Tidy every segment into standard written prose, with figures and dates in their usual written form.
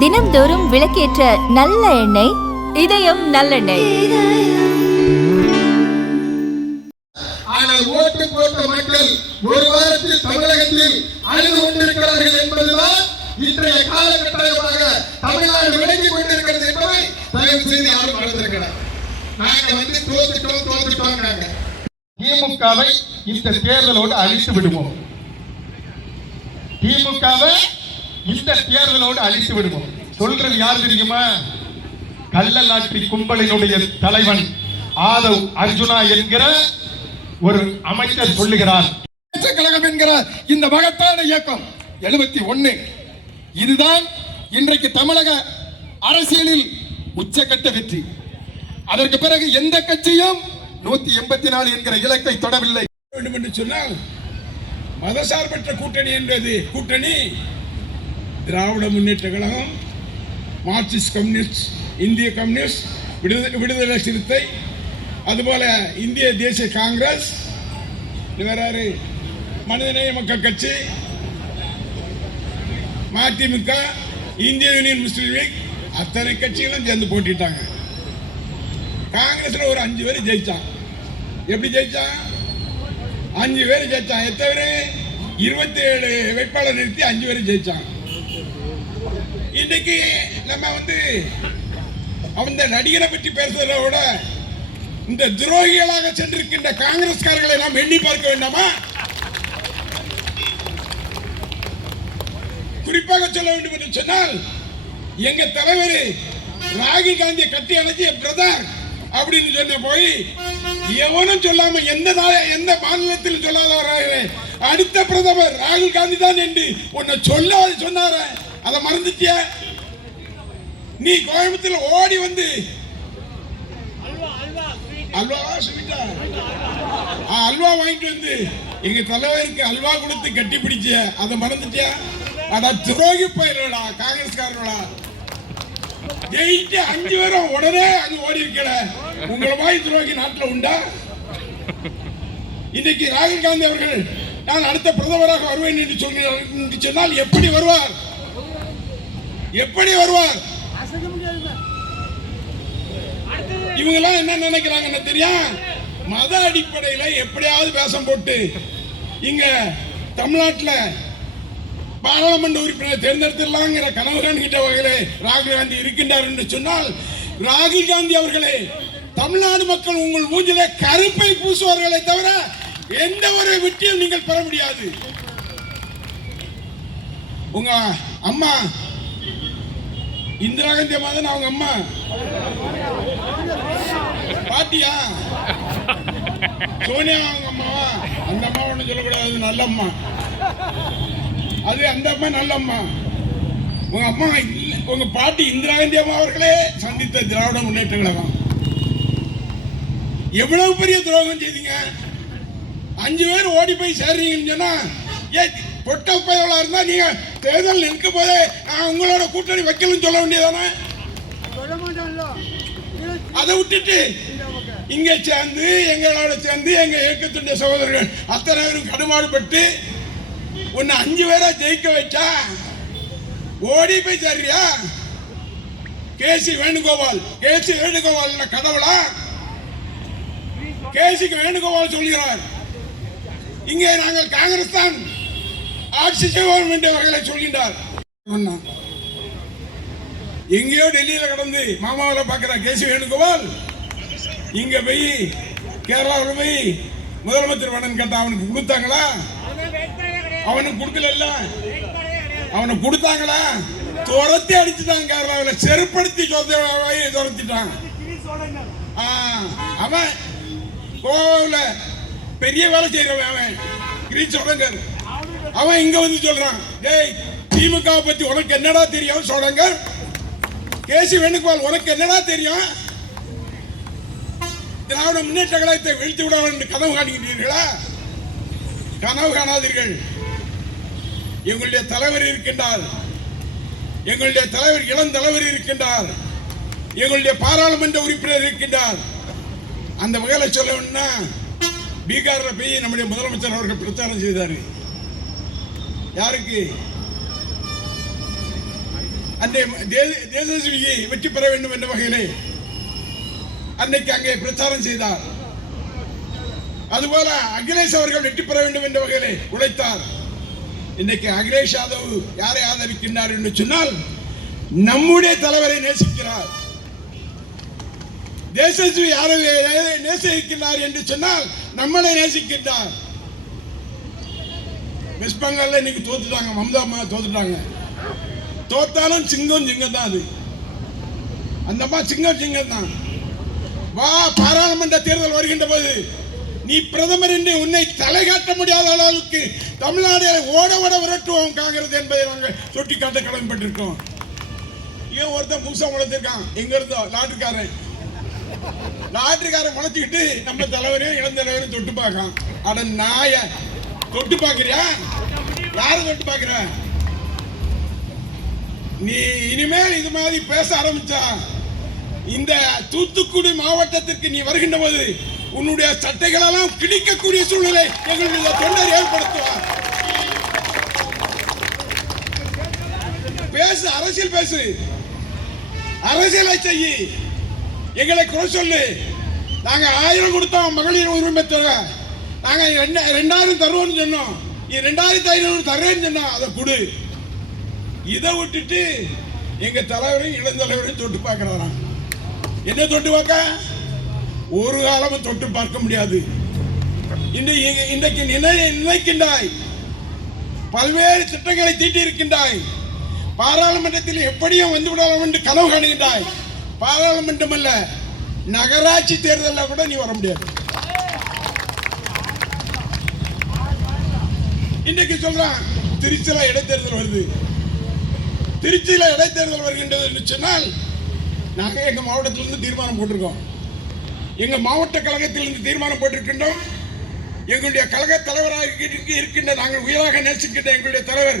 தினம்தோறும் விளக்கேற்ற நல்ல எண்ணெய் இதயம் நல்லெண்ணெய். ஆனால் ஓட்டு போட்ட மக்கள் ஒரு வாரத்தில் தமிழகத்தில் அழுது கொண்டிருக்கிறார்கள் என்பதுதான் இன்றைய காலகட்டமாக தமிழ்நாடு விளங்கிக் கொண்டிருக்கிறது என்பதை தயவு செய்து யாரும் மறந்திருக்கிறார். நாங்க தோத்துட்டோம். திமுகவை இந்த தேர்தலோடு அழித்து விடுவோம். திமுகவை இந்த தேர்தலோடு அழித்து விடுவோம். சொல்றது யார் தெரியுமா? கள்ளலாட்சி கும்பலினுடைய தலைவன் ஆதவ் அர்ஜுனா என்கிற ஒரு அமைச்சர் சொல்லுகிறார். கழகம் என்கிற இந்த மகத்தான இயக்கம் 71 இதுதான் இன்றைக்கு தமிழக அரசியலில் உச்சகட்ட வெற்றி. அதற்கு பிறகு எந்த கட்சியும் 184 என்கிற இலக்கை தொடவில்லை. வேண்டும் என்று சொன்னால் மதசார்பற்ற கூட்டணி என்பது கூட்டணி திராவிட முன்னேற்ற கழகம், மார்க்சிஸ்ட் கம்யூனிஸ்ட், இந்திய கம்யூனிஸ்ட், விடுதலை சிறுத்தை, அதுபோல இந்திய தேசிய காங்கிரஸ், மனிதநேய மக்கள் கட்சி, மதிமுக, இந்திய யூனியன் முஸ்லீம் லீக், அத்தனை கட்சிகளும் சேர்ந்து போட்டிட்டாங்க. காங்கிரஸ்ல ஒரு 5 பேர் ஜெயிச்சான். எப்படி ஜெயிச்சான்? 5 பேர் ஜெயிச்சான். எத்தனை? 27 வேட்பாளர் நிறுத்தி 5 பேர் ஜெயிச்சான். இன்னைக்கு நம்ம அந்த நடிகரை பற்றி பேசுறத விட இந்த துரோகிகளாக சென்றிருக்கின்ற காங்கிரஸ்காரர்களை நாம் எண்ணி பார்க்க வேண்டாமா? குறிப்பாக சொல்ல வேண்டும் என்று சொன்னால் எங்க தலைவர் ராகுல் காந்தியை கட்டி அணைச்சி பிரதர் அப்படின்னு சொன்ன போய் எவனும் சொல்லாம எந்த மாநிலத்தில் சொல்லாதவராக அடுத்த பிரதமர் ராகுல் காந்தி தான் என்று உன்னை சொன்னார. அதை மறந்துட்டிய? நீ கோயம்புத்தூர்ல ஓடி வந்து அல்வா வாங்கிட்டு வந்து எங்க தலைவருக்கு அல்வா கொடுத்து கட்டி பிடிச்ச. அதை மறந்துட்டியா? அட துரோகி பயிர்களா, காங்கிரஸ்காரர்களா. ஜெயிச்சு 5 பேரும் உடனே அங்க ஓடி இருக்கல. உங்களை மாதிரி துரோகி நாட்டில் உண்டா? இன்னைக்கு ராகுல் காந்தி அவர்கள் நான் அடுத்த பிரதமராக வருவேன் என்று சொன்னால் எப்படி வருவார்? எப்படி வருவார்? இவங்க எல்லாம் என்ன நினைக்கிறாங்க தெரியும்? மத அடிப்படையில் எப்படியாவது வேஷம் போட்டு இங்க தமிழ்நாட்டில் பாராளுமன்ற உறுப்பினரை தேர்ந்தெடுத்துடலாங்கிற கனவு காண்கின்ற வகையிலே ராகுல் காந்தி இருக்கின்றார் என்று சொன்னால், ராகுல் காந்தி அவர்களே, தமிழ்நாடு மக்கள் உங்கள் மூஞ்சிலே கருப்பை பூசுவார்களை தவிர எந்த ஒரு வெற்றியும் நீங்கள் பெற முடியாது. உங்க அம்மா இந்திரா காந்தி அம்மா தான் அவங்க அம்மா. பாட்டியா? சோனியா அவங்க அம்மாவா? அந்த அம்மா ஒண்ணு சொல்லக்கூடாது, நல்ல அம்மா. அது அந்த அம்மா நல்ல அம்மா. உங்க அம்மா உங்க பாட்டி இந்திரா காந்தி அம்மா அவர்களே சந்தித்த திராவிட முன்னேற்ற கழகம். எவ்வளவு பெரிய துரோகம் செய்தீங்க. 5 பேர் ஓடி போய் சேர்றீங்கன்னு சொன்னா, பொட்ட பயவளா இருந்தா நீங்க தேர்தல் நிற்கும் போதே நான் உங்களோட கூட்டணி வைக்கலன்னு சொல்ல வேண்டியதானே? அதை விட்டுட்டு இங்க சேர்ந்து எங்களோட சேர்ந்து எங்க இயக்கத்துடைய சகோதரர்கள் அத்தனை பேரும் கடுமாடுபட்டு உன்னை 5 பேரா ஜெயிக்க வச்சா ஓடி போய் சரியா? கேசி வேணுகோபால் கடவுளா? கேசிக்கு வேணுகோபால் சொல்கிறார், இங்கே நாங்கள் காங்கிரஸ் தான் ஆட்சி செய்வோம் என்ற வகையில சொல்கின்றார். எங்கேயோ டெல்லியில கடந்து மாமாவில பாக்குற கேசி வேணுகோபால் இங்க போய் கேரளாவில் போய் முதலமைச்சர் வேணும் கேட்டா அவனுக்கு கொடுத்தாங்களா? அவனுக்கு கொடுக்கல. அவனுக்கு கொடுத்தாங்களா? துரத்தி அடிச்சுட்டான். கேரளாவில் செருப்படுத்தி துரத்திட்டான். அவன் கோவில பெரிய வேலை செய்யறவன் அவன் கிரீஷ் சோடங்கர். அவன் இங்க வந்து சொல்றான், டேய் திமுக பத்தி உனக்கு என்னடா தெரியும் சோடங்கர்? கேசி வேணுகோபால் உனக்கு என்னடா தெரியும்? திராவிட முன்னேற்ற கழகத்தை வீழ்த்தி விட என்று கனவு காணுகிறீர்களா? கனவு காணாதீர்கள். எங்களுடைய தலைவர் இருக்கின்றார், எங்களுடைய தலைவர் இளம் தலைவர் இருக்கின்றார், எங்களுடைய பாராளுமன்ற உறுப்பினர் இருக்கின்றார். அந்த வகையில சொல்லணும்னா பீகார்ல போய் நம்முடைய முதலமைச்சர் அவர்கள் பிரச்சாரம் செய்தார். யாருக்கு? அந்த தேஜஸ்வியை வெற்றி பெற வேண்டும் என்ற வகையிலே அன்னைக்கு அங்கே பிரச்சாரம் செய்தார். அதுபோல அகிலேஷ் அவர்கள் வெற்றி பெற வேண்டும் என்ற வகையிலே உழைத்தார். இன்னைக்கு அகிலேஷ் யாதவ் யாரை ஆதரிக்கின்றார் என்று சொன்னால் நம்முடைய தலைவரை நேசிக்கிறார். தேஜஸ்வி யாரை நேசிக்கிறார் என்று சொன்னால் நம்மளை நேசிக்கின்றார். வெஸ்ட் பெங்கால்ல இன்னைக்கு தோத்துட்டாங்க, மம்தா அம்மா தோத்துட்டாங்க. தோத்தாலும் சிங்கம் தான். அது அந்த அம்மா சிங்கம் தான். வா, பாராளுமன்ற தேர்தல் வருகின்ற போது நீ பிரதமர் என்று உன்னை தலை காட்ட முடியாத அளவுக்கு தமிழ்நாடு ஓட விரட்டுவோம் காங்கிரஸ் என்பதை நாங்கள் சுட்டிக்காட்ட கடமைப்பட்டிருக்கோம். ஏன் ஒருத்தன் புதுசா முளைச்சிருக்கான், எங்க இருந்தோ லாட்டரிக்காரன் முளைச்சிக்கிட்டு நம்ம தலைவரையும் இளந்தலைவரையும் தொட்டு பார்க்கான். அட நாய, தொட்டு பார்க்கிறியா? யாரு தொட்டு பார்க்கிற? நீ இனிமேல் இது மாதிரி பேச ஆரம்பிச்சா இந்த தூத்துக்குடி மாவட்டத்திற்கு நீ வருகின்ற போது உன்னுடைய சட்டைகளெல்லாம் கிழிக்கக்கூடிய சூழ்நிலை எங்களுடைய தொண்டர் ஏற்படுத்துவார். பேசு, அரசியல் பேசு, அரசியலை செய்ய. எங்களை குறை சொல்லு. நாங்க 1000 கொடுத்தோம் மகளிர் உரிமை தொகை, நாங்க 2000 தருவோம்னு சொன்னோம். 2500 தர்றேன்னு சொன்னோம், அதை கொடு. இதை விட்டுட்டு எங்க தலைவரையும் இளந்தலைவரையும் தொட்டு பார்க்கிறாராம். என்ன தொட்டு பார்க்க? ஒரு காலமும் தொட்டு பார்க்க முடியாது. இன்றைக்கு நினைக்கின்றாய், பல்வேறு திட்டங்களை தீட்டி இருக்கின்றாய். பாராளுமன்றத்தில் எப்படியும் வந்து விடலாம் என்று கனவு காணுகின்றாய். பாராளுமன்றம் அல்ல, நகராட்சி தேர்தலில் கூட நீ வர முடியாது. இன்றைக்கு சொல்றான் திருச்சியில இடைத்தேர்தல் வருது. திருச்சியில இடைத்தேர்தல் வருகின்றது என்று சொன்னால் நாங்க எங்க மாவட்டத்திலிருந்து தீர்மானம் போட்டிருக்கோம். எங்க மாவட்ட கழகத்திலிருந்து தீர்மானம் போட்டிருக்கின்றோம். எங்களுடைய கழக தலைவராக இருக்கின்ற நாங்கள் உயிராக நேசிக்கின்ற எங்களுடைய தலைவர்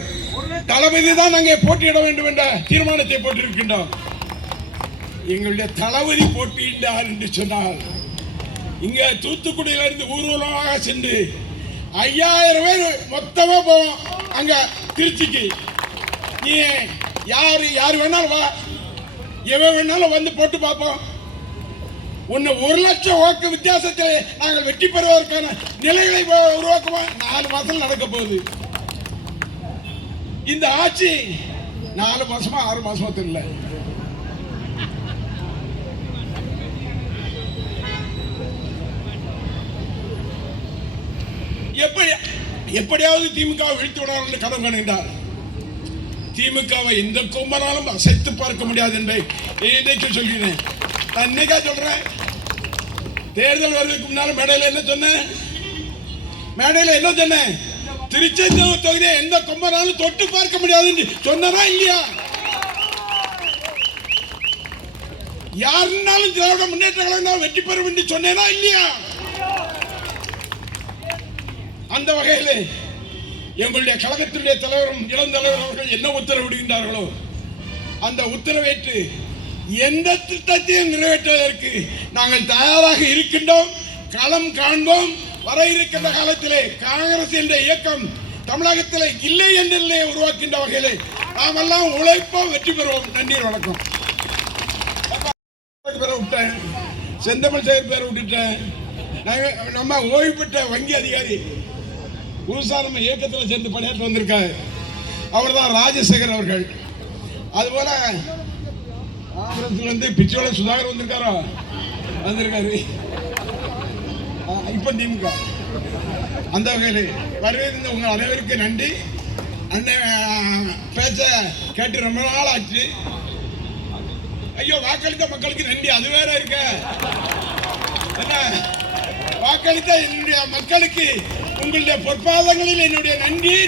தளபதி தான் நாங்கள் போட்டியிட வேண்டும் என்ற தீர்மானத்தை போட்டிருக்கின்றோம். எங்களுடைய தளபதி போட்டியிட்டார் என்று சொன்னால் இங்க தூத்துக்குடியிலிருந்து ஊர்வலமாக சென்று 5000 பேர் மொத்தமா போவோம் அங்க திருச்சிக்கு. நீ யார் வேணாலும் வா, எவன் வேணாலும் வந்து போட்டு பார்ப்போம். உன்னை 1,00,000 வாக்கு வித்தியாசத்தில் நாங்கள் வெற்றி பெறுவதற்கான நிலைகளை உருவாக்குவோம். 4 மாசம் நடக்க போகுது. இந்த ஆட்சி 4 மாசமா 6 மாசமா தெரியல. எப்படியாவது திமுகவை வீழ்த்தி விடலாம் என்று கனவு காணுகின்றார். திமுகவை எந்த கும்பனாலும் அசைத்து பார்க்க முடியாது என்று இன்றைக்கு சொல்கிறேன். நான் இன்னைக்கா சொல்றேன். தேர்தல் வருவதற்கு முன்னால மேடையில் என்ன சொன்னேன்? திருச்செந்தூர் தொகுதியை எந்த கும்பனாலும் தொட்டு பார்க்க முடியாது என்று சொன்னதா இல்லையா? யாருன்னாலும் திராவிட முன்னேற்ற கழகம் வெற்றி பெறும் என்று சொன்னேனா இல்லையா? அந்த வகையில் எங்களுடைய கழகத்தினுடைய தலைவரும் இளந்தலைவர் அவர்கள் என்ன உத்தரவிடுகின்றார்களோ அந்த உத்தரவேற்று எந்த திட்டத்தையும் நிறைவேற்றுவதற்கு நாங்கள் தயாராக இருக்கின்றோம். களம் காண்போம். வர இருக்கின்ற காலத்திலே காங்கிரஸ் என்ற இயக்கம் தமிழகத்தில் இல்லை என்ற நிலையை உருவாக்கின்ற வகையிலே நாம் எல்லாம் உழைப்போம், வெற்றி பெறுவோம். நன்றி, வணக்கம். விட்டேன், செந்தமிழ் செயல் பேரை விட்டுட்டேன். நம்ம ஓய்வு பெற்ற வங்கி அதிகாரி புதுசா நம்ம இயக்கத்தில் சேர்ந்து பணியாற்ற வந்திருக்காரு. அவர் தான் ராஜசேகர் அவர்கள். அதுபோல காங்கிரஸ்ல பிச்சோட சுதாகர் வந்திருக்காரு. இப்ப திமுக. அந்த வகையில் வரவேற்ற உங்கள் அனைவருக்கு நன்றி. அண்ணன் பேச்ச கேட்டு ரொம்ப நாள் ஆச்சு. ஐயோ, வாக்களித்த மக்களுக்கு நன்றி. அது வேற இருக்க என்ன, வாக்களித்த என்னுடைய மக்களுக்கு உங்களுடைய பொற்பாதங்களில் என்னுடைய நன்றி.